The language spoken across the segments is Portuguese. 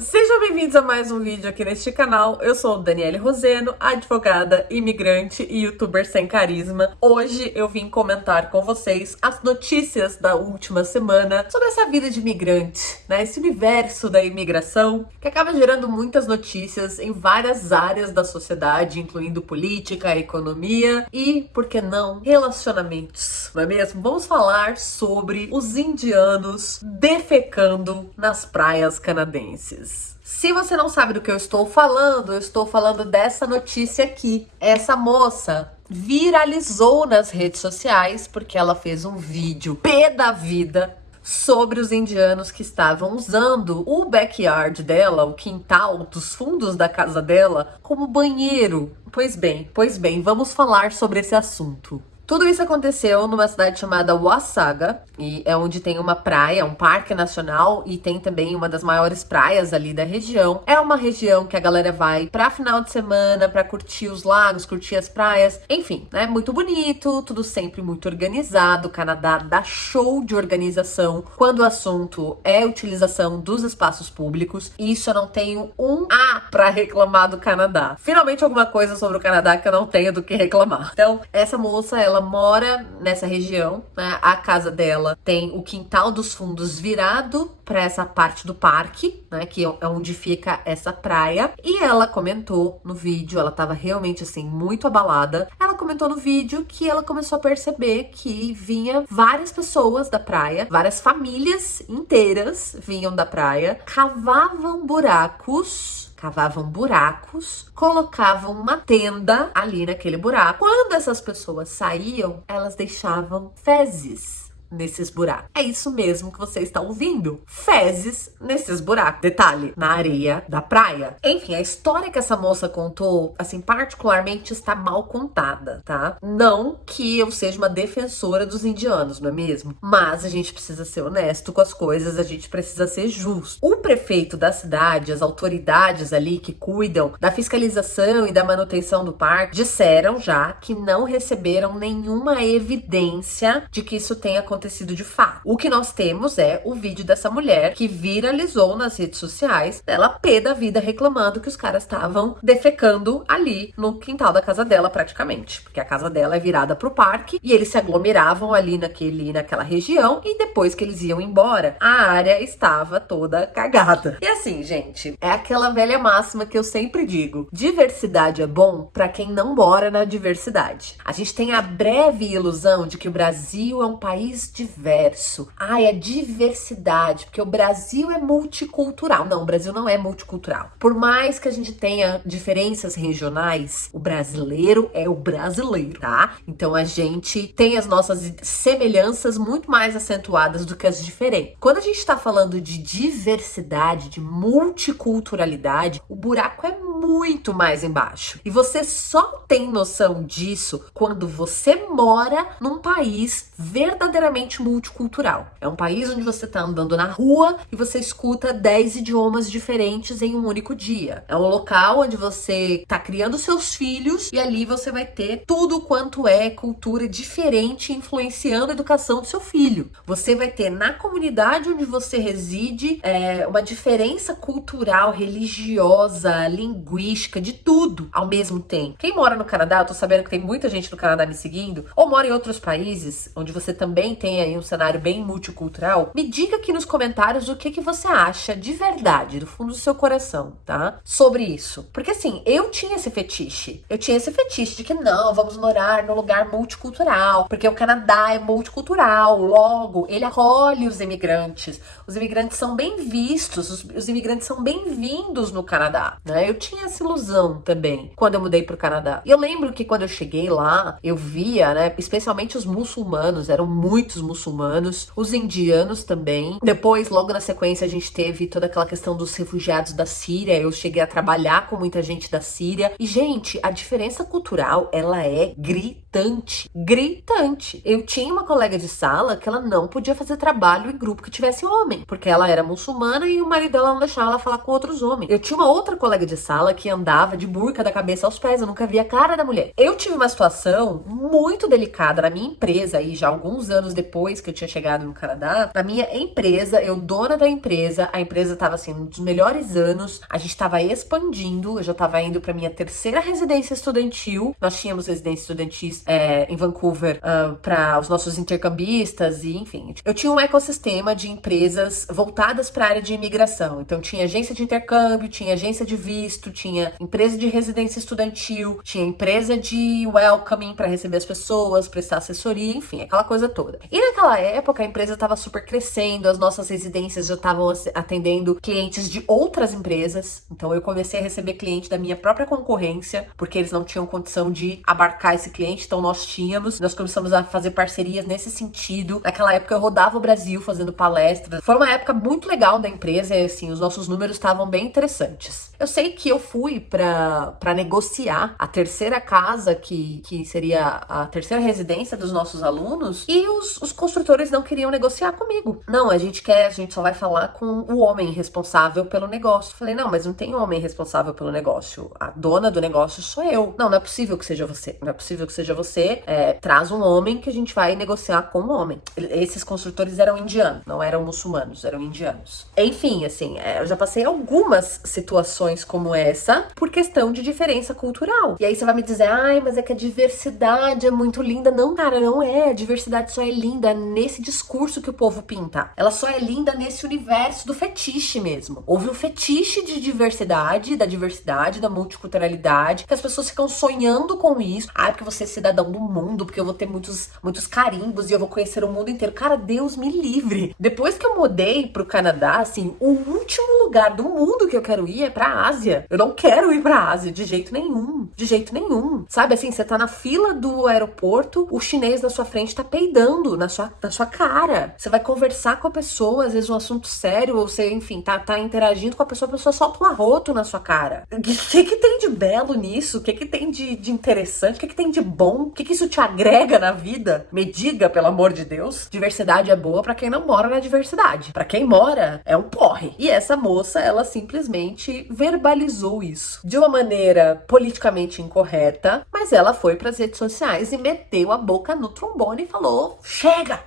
Sejam bem-vindos a mais um vídeo aqui neste canal. Eu sou Daniele Roseno, advogada, imigrante e youtuber sem carisma. Hoje eu vim comentar com vocês as notícias da última semana sobre essa vida de imigrante, né? Esse universo da imigração que acaba gerando muitas notícias em várias áreas da sociedade, incluindo política, economia e, por que não, relacionamentos, não é mesmo? Vamos falar sobre os indianos defecando nas praias canadenses. Se você não sabe do que eu estou falando dessa notícia aqui. Essa moça viralizou nas redes sociais porque ela fez um vídeo pé da vida sobre os indianos que estavam usando o backyard dela, o quintal dos fundos da casa dela, como banheiro. Pois bem, vamos falar sobre esse assunto. Tudo isso aconteceu numa cidade chamada Wasaga, e é onde tem uma praia, um parque nacional, e tem também uma das maiores praias ali da região. É uma região que a galera vai pra final de semana, pra curtir os lagos, curtir as praias, enfim, né? Muito bonito, tudo sempre muito organizado. O Canadá dá show de organização quando o assunto é a utilização dos espaços públicos, e isso eu não tenho um A pra reclamar do Canadá. Finalmente alguma coisa sobre o Canadá que eu não tenho do que reclamar. Então, essa moça, ela mora nessa região, né? A casa dela tem o quintal dos fundos virado para essa parte do parque, né? Que é onde fica essa praia. E ela comentou no vídeo, ela tava realmente assim muito abalada. Ela comentou no vídeo que ela começou a perceber que vinha várias pessoas da praia, várias famílias inteiras vinham da praia, cavavam buracos, colocavam uma tenda ali naquele buraco. Quando essas pessoas saíam, elas deixavam fezes nesses buracos. É isso mesmo que você está ouvindo. Fezes nesses buracos. Detalhe, na areia da praia. Enfim, a história que essa moça contou, assim, particularmente está mal contada, tá? Não que eu seja uma defensora dos indianos, não é mesmo? Mas a gente precisa ser honesto com as coisas, a gente precisa ser justo. O prefeito da cidade, as autoridades ali que cuidam da fiscalização e da manutenção do parque, disseram já que não receberam nenhuma evidência de que isso tenha acontecido de fato. O que nós temos é o vídeo dessa mulher que viralizou nas redes sociais, ela pé da vida reclamando que os caras estavam defecando ali no quintal da casa dela praticamente, porque a casa dela é virada pro parque e eles se aglomeravam ali naquela região, e depois que eles iam embora, a área estava toda cagada. E assim, gente, é aquela velha máxima que eu sempre digo: diversidade é bom pra quem não mora na diversidade. A gente tem a breve ilusão de que o Brasil é um país diverso. É diversidade, porque o Brasil é multicultural. Não, o Brasil não é multicultural. Por mais que a gente tenha diferenças regionais, o brasileiro é o brasileiro, tá? Então a gente tem as nossas semelhanças muito mais acentuadas do que as diferentes. Quando a gente tá falando de diversidade, de multiculturalidade, o buraco é muito mais embaixo. E você só tem noção disso quando você mora num país verdadeiramente multicultural. É um país onde você tá andando na rua e você escuta 10 idiomas diferentes em um único dia. É um local onde você tá criando seus filhos e ali você vai ter tudo quanto é cultura diferente influenciando a educação do seu filho. Você vai ter na comunidade onde você reside uma diferença cultural, religiosa, linguística, de tudo ao mesmo tempo. Quem mora no Canadá, eu tô sabendo que tem muita gente no Canadá me seguindo, ou mora em outros países onde você também tem aí um cenário bem multicultural, me diga aqui nos comentários o que você acha de verdade, do fundo do seu coração, tá? Sobre isso. Porque assim, eu tinha esse fetiche. Eu tinha esse fetiche de que não, vamos morar num lugar multicultural, porque o Canadá é multicultural, logo, ele acolhe os imigrantes. Os imigrantes são bem vistos, os imigrantes são bem-vindos no Canadá, né? Eu tinha essa ilusão também, quando eu mudei pro Canadá. E eu lembro que quando eu cheguei lá, eu via, né, especialmente os muçulmanos, eram muitos muçulmanos, os indianos também. Depois, logo na sequência, a gente teve toda aquela questão dos refugiados da Síria. Eu cheguei a trabalhar com muita gente da Síria. E, gente, a diferença cultural, ela é gritante. gritante, gritante. Eu tinha uma colega de sala que ela não podia fazer trabalho em grupo que tivesse homem, porque ela era muçulmana e o marido dela não deixava ela falar com outros homens. Eu tinha uma outra colega de sala que andava de burca da cabeça aos pés, eu nunca via a cara da mulher. Eu tive uma situação muito delicada na minha empresa, aí já alguns anos depois que eu tinha chegado no Canadá, na minha empresa, eu dona da empresa, a empresa tava assim, um dos melhores anos, a gente tava expandindo, eu já tava indo pra minha terceira residência estudantil, nós tínhamos residências estudantis em Vancouver para os nossos intercambistas e enfim, eu tinha um ecossistema de empresas voltadas para a área de imigração, então tinha agência de intercâmbio, tinha agência de visto, tinha empresa de residência estudantil, tinha empresa de welcoming para receber as pessoas, prestar assessoria, enfim, aquela coisa toda. E naquela época a empresa estava super crescendo, as nossas residências já estavam atendendo clientes de outras empresas, então eu comecei a receber cliente da minha própria concorrência, porque eles não tinham condição de abarcar esse cliente, então nós começamos a fazer parcerias nesse sentido. Naquela época eu rodava o Brasil fazendo palestras, foi uma época muito legal da empresa e assim, os nossos números estavam bem interessantes. Eu sei que eu fui pra negociar a terceira casa, que seria a terceira residência dos nossos alunos, e os construtores não queriam negociar comigo. Não, a gente só vai falar com o homem responsável pelo negócio. Falei, não, mas não tem homem responsável pelo negócio. A dona do negócio sou eu. Não é possível que seja você. Não é possível que seja você. Traz um homem que a gente vai negociar com um homem. Esses construtores eram indianos, não eram muçulmanos, eram indianos. Enfim, assim, eu já passei algumas situações como essa por questão de diferença cultural. E aí você vai me dizer, ai, mas é que a diversidade é muito linda. Não, cara, não é. A diversidade só é linda nesse discurso que o povo pinta. Ela só é linda nesse universo do fetiche mesmo. Houve um fetiche de diversidade, da multiculturalidade, que as pessoas ficam sonhando com isso. Ah, porque você é cidadão do mundo, porque eu vou ter muitos carimbos e eu vou conhecer o mundo inteiro. Cara, Deus me livre. Depois que eu mudei pro Canadá, assim, o último lugar do mundo que eu quero ir é pra Ásia. Eu não quero ir pra Ásia de jeito nenhum. De jeito nenhum. Sabe, assim, você tá na fila do aeroporto, o chinês na sua frente tá peidando na sua cara. Você vai conversar com a pessoa, às vezes um assunto sério, ou você, enfim, tá interagindo com a pessoa solta um arroto na sua cara. O que tem de belo nisso? O que tem de interessante? O que tem de bom? O que isso te agrega na vida? Me diga, pelo amor de Deus. Diversidade é boa pra quem não mora na diversidade. Pra quem mora, é um porre. E essa moça, ela simplesmente verbalizou isso de uma maneira politicamente incorreta, mas ela foi pras redes sociais e meteu a boca no trombone e falou: chega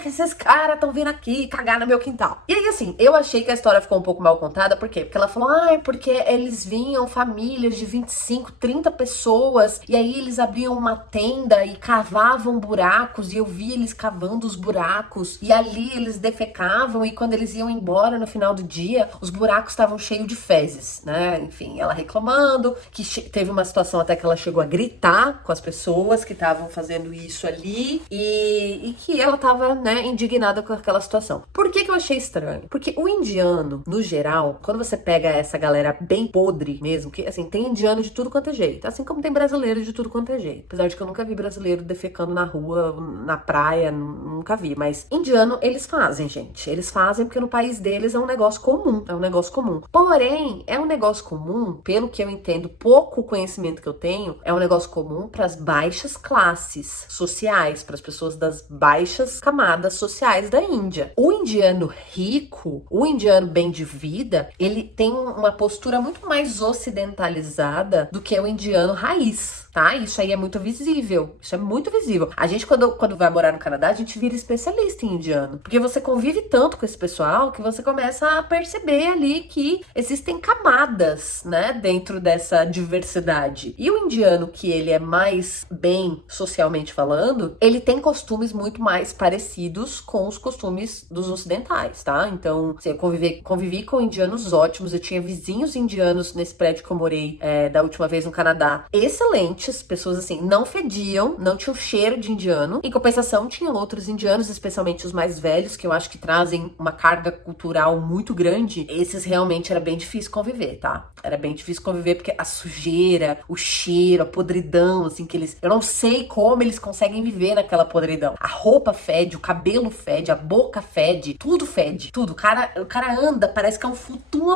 que esses caras estão vindo aqui cagar no meu quintal. E aí, assim, eu achei que a história ficou um pouco mal contada, por quê? Porque ela falou, porque eles vinham famílias de 25, 30 pessoas, e aí eles abriam uma tenda e cavavam buracos, e eu via eles cavando os buracos, e ali eles defecavam, e quando eles iam embora no final do dia, os buracos estavam cheios de fezes, né? Enfim, ela reclamando, que teve uma situação até que ela chegou a gritar com as pessoas que estavam fazendo isso ali, e que ela tava, né, indignada com aquela situação. Por que eu achei estranho? Porque o indiano, no geral, quando você pega essa galera bem podre mesmo, que assim, tem indiano de tudo quanto é jeito, assim como tem brasileiro de tudo quanto é jeito. Apesar de que eu nunca vi brasileiro defecando na rua, na praia, nunca vi. Mas indiano, eles fazem, gente. Eles fazem porque no país deles é um negócio comum. É um negócio comum. Porém, é um negócio comum, pelo que eu entendo, pouco conhecimento que eu tenho, é um negócio comum para as baixas classes sociais, para as pessoas das baixas camadas sociais da Índia. O indiano rico, o indiano bem de vida, ele tem uma postura muito mais ocidentalizada do que o indiano raiz, tá? Isso aí é muito visível. Isso é muito visível. A gente, quando vai morar no Canadá, a gente vira especialista em indiano. Porque você convive tanto com esse pessoal que você começa a perceber ali que existem camadas, né, dentro dessa diversidade. E o indiano, que ele é mais bem socialmente falando, ele tem costumes muito mais parecidos com os costumes dos ocidentais, tá? Então, assim, eu convivi com indianos ótimos, eu tinha vizinhos indianos nesse prédio que eu morei da última vez no Canadá, excelentes, pessoas assim, não fediam, não tinham cheiro de indiano. Em compensação, tinha outros indianos, especialmente os mais velhos, que eu acho que trazem uma carga cultural muito grande. Esses realmente era bem difícil conviver, tá? Era bem difícil conviver porque a sujeira, o cheiro, a podridão, assim, que eles... Eu não sei como eles conseguem viver naquela podridão. A roupa fede, o cabelo fede, a boca fede, tudo fede, tudo. O cara anda, parece que é um futum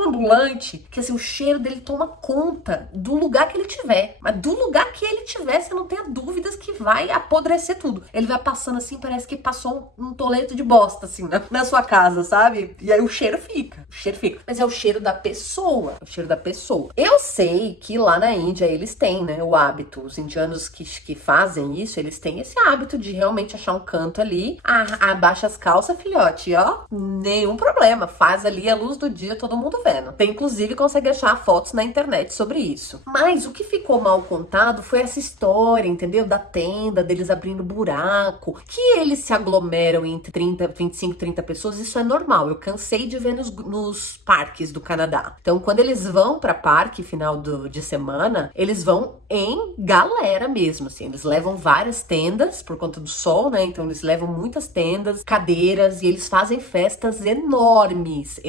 ambulante, que assim, o cheiro dele toma conta do lugar que ele tiver, mas do lugar lugar que ele tiver, você não tenha dúvidas que vai apodrecer tudo. Ele vai passando assim, parece que passou um toleto de bosta, assim, na sua casa, sabe? E aí o cheiro fica. Mas é o cheiro da pessoa. É o cheiro da pessoa. Eu sei que lá na Índia eles têm, né, o hábito. Os indianos que fazem isso, eles têm esse hábito de realmente achar um canto ali, abaixa as calças, filhote, ó, nenhum problema. Faz ali a luz do dia, todo mundo vendo. Tem, inclusive, consegue achar fotos na internet sobre isso. Mas o que ficou mal contado foi essa história, entendeu? Da tenda, deles abrindo buraco, que eles se aglomeram entre 25, 30 pessoas, isso é normal. Eu cansei de ver nos parques do Canadá. Então, quando eles vão pra parque final de semana, eles vão em galera mesmo, assim. Eles levam várias tendas por conta do sol, né? Então, eles levam muitas tendas, cadeiras, e eles fazem festas enormes,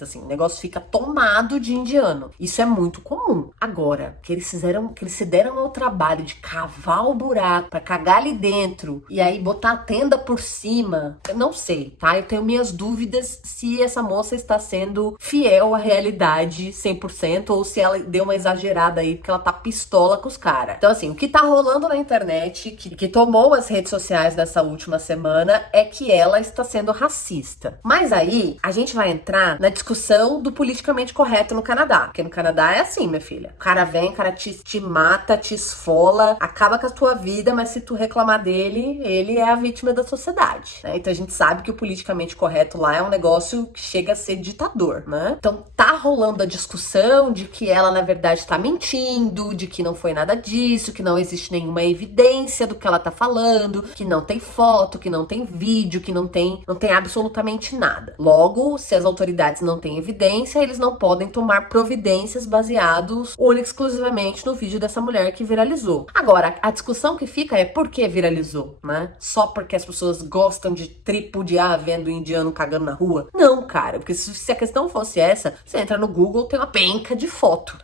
assim. O negócio fica tomado de indiano. Isso é muito comum. Agora, que eles se deram ao trabalho de cavar o buraco pra cagar ali dentro e aí botar a tenda por cima, eu não sei, tá? Eu tenho minhas dúvidas se essa moça está sendo fiel à realidade 100% ou se ela deu uma exagerada aí porque ela tá pistola com os caras. Então, assim, o que tá rolando na internet, que tomou as redes sociais nessa última semana, é que ela está sendo racista. Mas aí, a gente vai entrar na discussão do politicamente correto no Canadá. Porque no Canadá é assim, minha filha. O cara vem, o cara te mata, te esfola, acaba com a tua vida, mas se tu reclamar dele, ele é a vítima da sociedade, né? Então a gente sabe que o politicamente correto lá é um negócio que chega a ser ditador, né? Então tá rolando a discussão de que ela, na verdade, tá mentindo, de que não foi nada disso, que não existe nenhuma evidência do que ela tá falando, que não tem foto, que não tem vídeo, que não tem absolutamente nada. Logo, se as autoridades não têm evidência, eles não podem tomar providências baseados única e exclusivamente no vídeo dessa mulher que viralizou. Agora, a discussão que fica é por que viralizou, né? Só porque as pessoas gostam de tripudiar vendo o indiano cagando na rua? Não, cara, porque se a questão fosse essa, você entra no Google, tem uma penca de foto.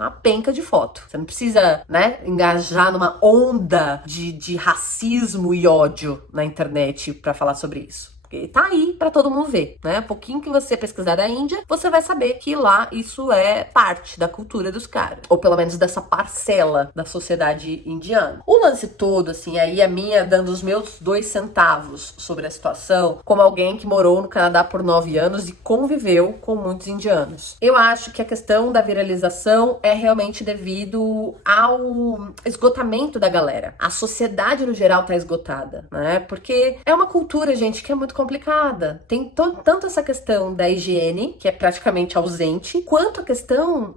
Você não precisa, né, engajar numa onda de racismo e ódio na internet pra falar sobre isso. Porque tá aí pra todo mundo ver, né? Um pouquinho que você pesquisar da Índia, você vai saber que lá isso é parte da cultura dos caras. Ou pelo menos dessa parcela da sociedade indiana. O lance todo, assim, aí a minha dando os meus 2 centavos sobre a situação, como alguém que morou no Canadá por 9 anos e conviveu com muitos indianos. Eu acho que a questão da viralização é realmente devido ao esgotamento da galera. A sociedade no geral tá esgotada, né? Porque é uma cultura, gente, que é muito complicada. Tem tanto essa questão da higiene, que é praticamente ausente, quanto a questão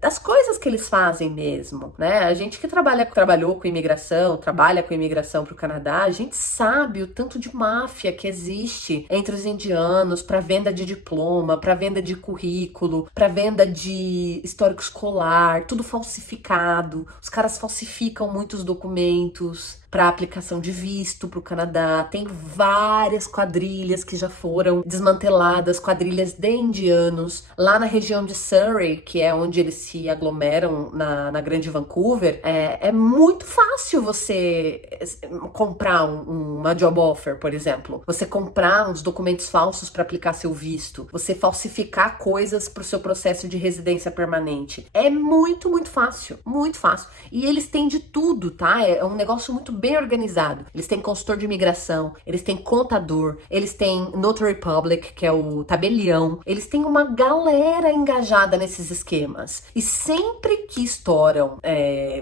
das coisas que eles fazem mesmo, né? A gente que trabalhou com imigração, trabalha com imigração pro Canadá, a gente sabe o tanto de máfia que existe entre os indianos para venda de diploma, para venda de currículo, para venda de histórico escolar, tudo falsificado. Os caras falsificam muitos documentos para aplicação de visto para o Canadá. Tem várias quadrilhas que já foram desmanteladas, quadrilhas de indianos. Lá na região de Surrey, que é onde eles se aglomeram na Grande Vancouver, é muito fácil você comprar uma job offer, por exemplo. Você comprar uns documentos falsos para aplicar seu visto. Você falsificar coisas para o seu processo de residência permanente. É muito, muito fácil. Muito fácil. E eles têm de tudo, tá? É um negócio muito bem organizado. Eles têm consultor de imigração, eles têm contador, eles têm notary public, que é o tabelião. Eles têm uma galera engajada nesses esquemas. E sempre que estouram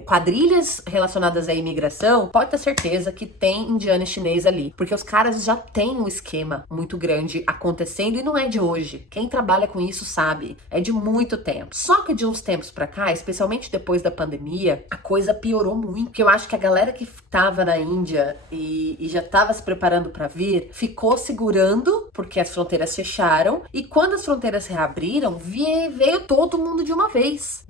quadrilhas relacionadas à imigração, pode ter certeza que tem indiano e chinês ali. Porque os caras já têm um esquema muito grande acontecendo e não é de hoje. Quem trabalha com isso sabe. É de muito tempo. Só que de uns tempos pra cá, especialmente depois da pandemia, a coisa piorou muito. Porque eu acho que a galera que estava na Índia e já estava se preparando para vir, ficou segurando, porque as fronteiras fecharam, e quando as fronteiras reabriram, veio todo mundo de uma vez.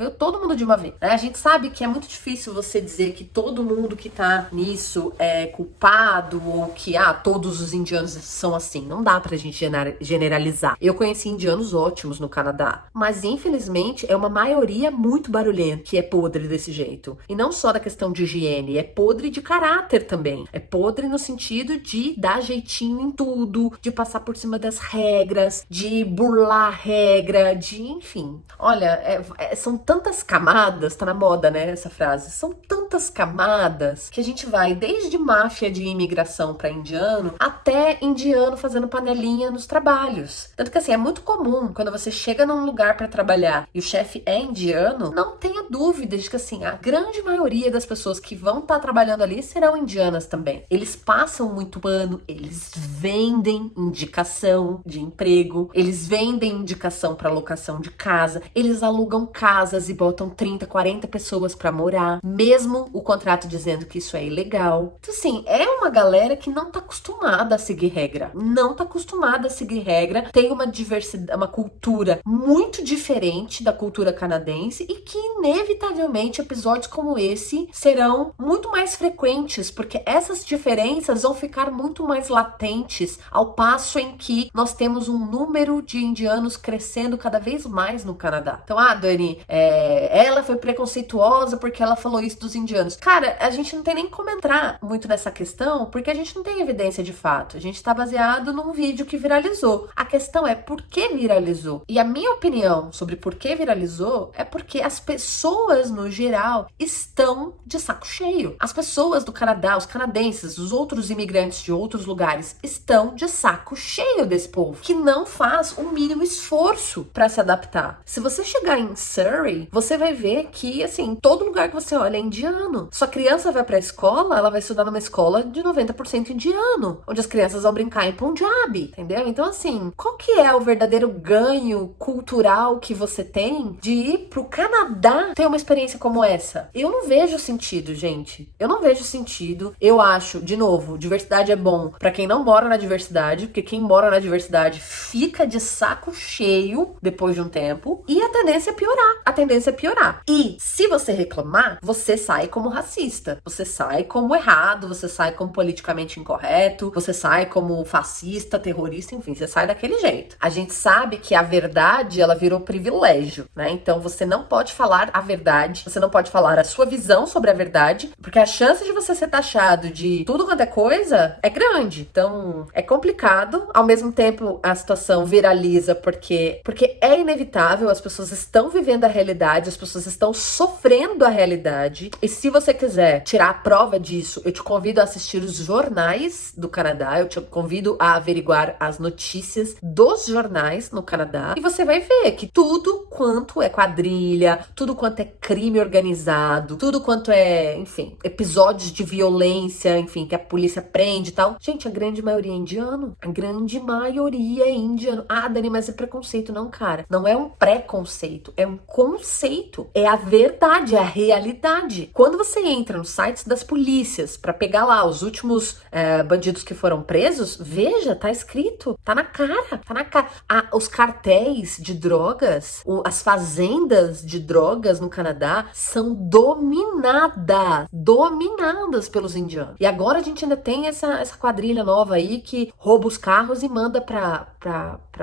A gente sabe que é muito difícil você dizer que todo mundo que tá nisso é culpado, ou que, todos os indianos são assim. Não dá pra gente generalizar. Eu conheci indianos ótimos no Canadá, mas infelizmente é uma maioria muito barulhenta que é podre desse jeito. E não só da questão de higiene, é podre de caráter também. É podre no sentido de dar jeitinho em tudo, de passar por por cima das regras, de burlar a regra, de enfim. Olha, são tantas camadas, tá na moda, né, essa frase. São tantas camadas que a gente vai desde máfia de imigração para indiano até indiano fazendo panelinha nos trabalhos. Tanto que assim, é muito comum quando você chega num lugar para trabalhar e o chefe é indiano, não tenha dúvida de que assim, a grande maioria das pessoas que vão estar trabalhando ali serão indianas também. Eles passam muito pano, eles vendem indicação de emprego, eles vendem indicação para locação de casa, eles alugam casas e botam 30, 40 pessoas para morar, mesmo o contrato dizendo que isso é ilegal. Então assim, é uma galera que não tá acostumada a seguir regra, não tá acostumada a seguir regra, tem uma diversidade, uma cultura muito diferente da cultura canadense e que inevitavelmente episódios como esse serão muito mais frequentes, porque essas diferenças vão ficar muito mais latentes ao passo em que nós temos um número de indianos crescendo cada vez mais no Canadá. Então, Dani, ela foi preconceituosa porque ela falou isso dos indianos. Cara, a gente não tem nem como entrar muito nessa questão, porque a gente não tem evidência de fato. A gente tá baseado num vídeo que viralizou. A questão é por que viralizou. E a minha opinião sobre por que viralizou é porque as pessoas, no geral, estão de saco cheio. As pessoas do Canadá, os canadenses, os outros imigrantes de outros lugares, estão de saco cheio desse povo, que não faz o mínimo esforço para se adaptar. Se você chegar em Surrey, você vai ver que, assim, todo lugar que você olha é indiano. Sua criança vai pra escola, ela vai estudar numa escola de 90% indiano, onde as crianças vão brincar em Punjabi, entendeu? Então, assim, qual que é o verdadeiro ganho cultural que você tem de ir pro Canadá ter uma experiência como essa? Eu não vejo sentido, gente. Eu não vejo sentido. Eu acho, de novo, diversidade é bom pra quem não mora na diversidade, porque quem mora na diversidade fica de saco cheio depois de um tempo, e a tendência é piorar. A tendência é piorar. E se você reclamar, você sai como racista, você sai como errado, você sai como politicamente incorreto, você sai como fascista, terrorista, enfim, você sai daquele jeito. A gente sabe que a verdade, ela virou privilégio, né? Então você não pode falar a verdade, você não pode falar a sua visão sobre a verdade, porque a chance de você ser taxado de tudo quanto é coisa é grande. Então é complicado, ao mesmo tempo a situação viraliza porque é inevitável, as pessoas estão vivendo a realidade, as pessoas estão sofrendo a realidade. E se você quiser tirar a prova disso, eu te convido a assistir os jornais do Canadá, eu te convido a averiguar as notícias dos jornais no Canadá, e você vai ver que tudo quanto é quadrilha, tudo quanto é crime organizado, tudo quanto é, enfim, episódios de violência, enfim, que a polícia prende e tal. Gente, a grande maioria é indiano. A grande maioria é indiano. Dani, mas é preconceito. Não, cara. Não é um preconceito. É um conceito. É a verdade, é a realidade. Quando você entra nos sites das polícias pra pegar lá os últimos bandidos que foram presos, veja, tá escrito. Tá na cara. Tá na cara. Os cartéis de drogas, as fazendas de drogas no Canadá são dominadas pelos indianos. E agora a gente ainda tem essa quadrilha nova aí que rouba os carros e manda pra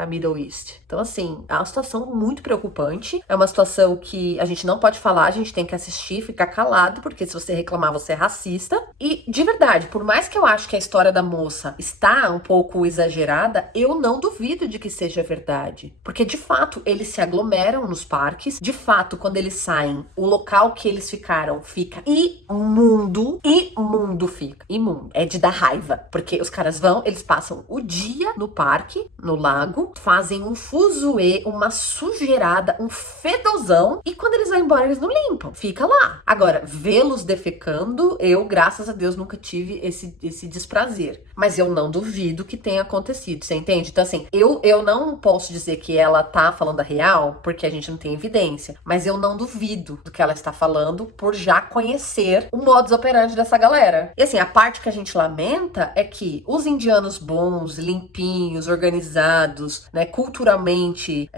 Middle East. Então, assim, é uma situação muito preocupante. É uma situação que a gente não pode falar, a gente tem que assistir, ficar calado, porque se você reclamar, você é racista. E, de verdade, por mais que eu acho que a história da moça está um pouco exagerada, eu não duvido de que seja verdade. Porque, de fato, eles se aglomeram nos parques. De fato, quando eles saem, o local que eles ficaram fica imundo. Imundo fica. Imundo. É de dar raiva. Porque os caras vão, eles passam o dia no parque, no lago, fazem um fuzuê, uma sujeirada, um fedozão, e quando eles vão embora, eles não limpam. Fica lá. Agora, vê-los defecando, eu, graças a Deus, nunca tive esse desprazer. Mas eu não duvido que tenha acontecido, você entende? Então, assim, eu não posso dizer que ela tá falando a real, porque a gente não tem evidência, mas eu não duvido do que ela está falando por já conhecer o modus operandi dessa galera. E assim, a parte que a gente lamenta é que os indianos bons, limpinhos, organizados, né, culturalmente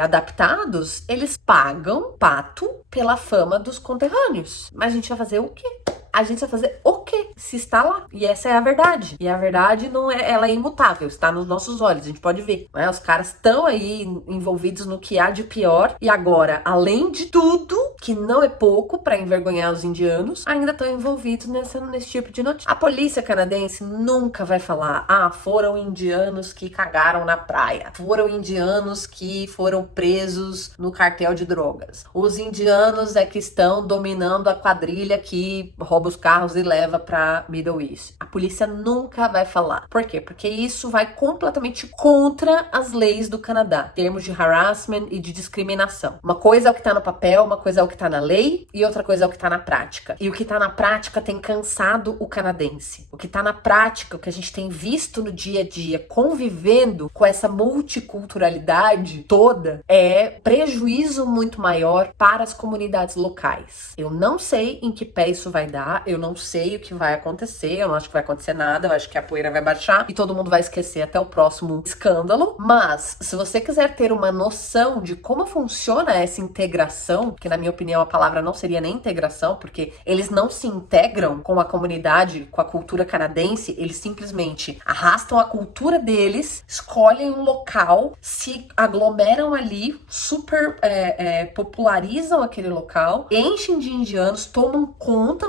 adaptados, eles pagam pato pela fama dos conterrâneos. Mas a gente vai fazer o quê? a gente vai fazer o quê? Se está lá. E essa é a verdade. E a verdade não é, ela é imutável, está nos nossos olhos, a gente pode ver. Né? Os caras estão aí envolvidos no que há de pior. E agora, além de tudo, que não é pouco para envergonhar os indianos, ainda estão envolvidos nesse tipo de notícia. A polícia canadense nunca vai falar, foram indianos que cagaram na praia. Foram indianos que foram presos no cartel de drogas. Os indianos é que estão dominando a quadrilha que rouba os carros e leva pra Middle East. A polícia nunca vai falar. Por quê? Porque isso vai completamente contra as leis do Canadá, em termos de harassment e de discriminação. Uma coisa é o que tá no papel, uma coisa é o que tá na lei e outra coisa é o que tá na prática. E o que tá na prática tem cansado o canadense. O que tá na prática, o que a gente tem visto no dia a dia, convivendo com essa multiculturalidade toda, é prejuízo muito maior para as comunidades locais. Eu não sei em que pé isso vai dar, eu não sei o que vai acontecer, eu não acho que vai acontecer nada, eu acho que a poeira vai baixar e todo mundo vai esquecer até o próximo escândalo. Mas, se você quiser ter uma noção de como funciona essa integração, que na minha opinião a palavra não seria nem integração, porque eles não se integram com a comunidade, com a cultura canadense, eles simplesmente arrastam a cultura deles, escolhem um local, se aglomeram ali, super popularizam aquele local, enchem de indianos, tomam conta,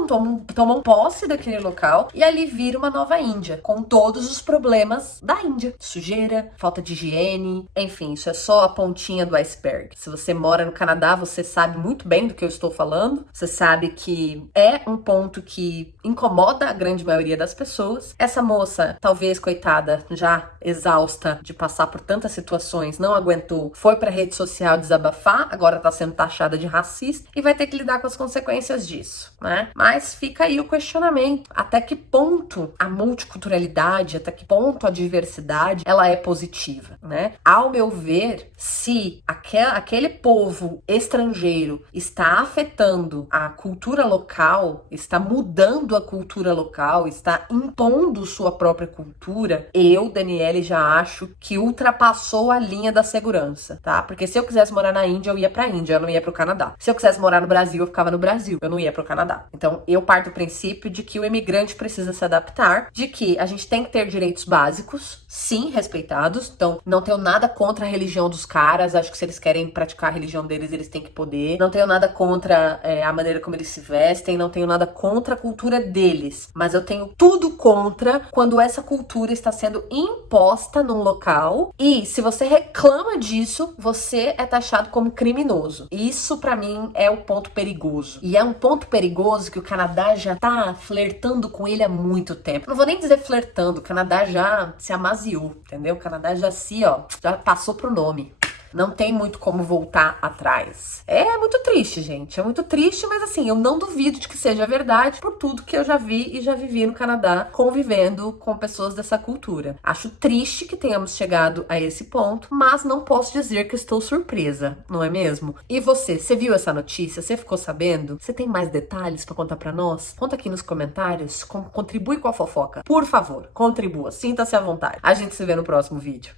tomam posse daquele local e ali vira uma nova Índia, com todos os problemas da Índia. Sujeira, falta de higiene, enfim, isso é só a pontinha do iceberg. Se você mora no Canadá, você sabe muito bem do que eu estou falando, você sabe que é um ponto que incomoda a grande maioria das pessoas. Essa moça, talvez, coitada, já exausta de passar por tantas situações, não aguentou, foi pra rede social desabafar, agora tá sendo taxada de racista e vai ter que lidar com as consequências disso, né? Mas fica aí o questionamento, até que ponto a multiculturalidade, até que ponto a diversidade, ela é positiva, né? Ao meu ver, se aquele povo estrangeiro está afetando a cultura local, está mudando a cultura local, está impondo sua própria cultura, eu, Daniele, já acho que ultrapassou a linha da segurança, tá? Porque se eu quisesse morar na Índia, eu ia pra Índia, eu não ia pro Canadá. Se eu quisesse morar no Brasil, eu ficava no Brasil, eu não ia pro Canadá. Então, eu parto do princípio de que o imigrante precisa se adaptar, de que a gente tem que ter direitos básicos, sim, respeitados. Então, não tenho nada contra a religião dos caras, acho que se eles querem praticar a religião deles, eles têm que poder. Não tenho nada contra a maneira como eles se vestem, não tenho nada contra a cultura deles, mas eu tenho tudo contra quando essa cultura está sendo imposta num local e se você reclama disso, você é taxado como criminoso. Isso pra mim é o ponto perigoso. E é um ponto perigoso que o Canadá já tá flertando com ele há muito tempo. Não vou nem dizer flertando, o Canadá já se amaziou, entendeu? O Canadá já já passou pro nome. Não tem muito como voltar atrás. É muito triste, gente. É muito triste, mas assim, eu não duvido de que seja verdade por tudo que eu já vi e já vivi no Canadá, convivendo com pessoas dessa cultura. Acho triste que tenhamos chegado a esse ponto, mas não posso dizer que estou surpresa, não é mesmo? E você viu essa notícia? Você ficou sabendo? Você tem mais detalhes pra contar pra nós? Conta aqui nos comentários, contribui com a fofoca. Por favor, contribua, sinta-se à vontade. A gente se vê no próximo vídeo.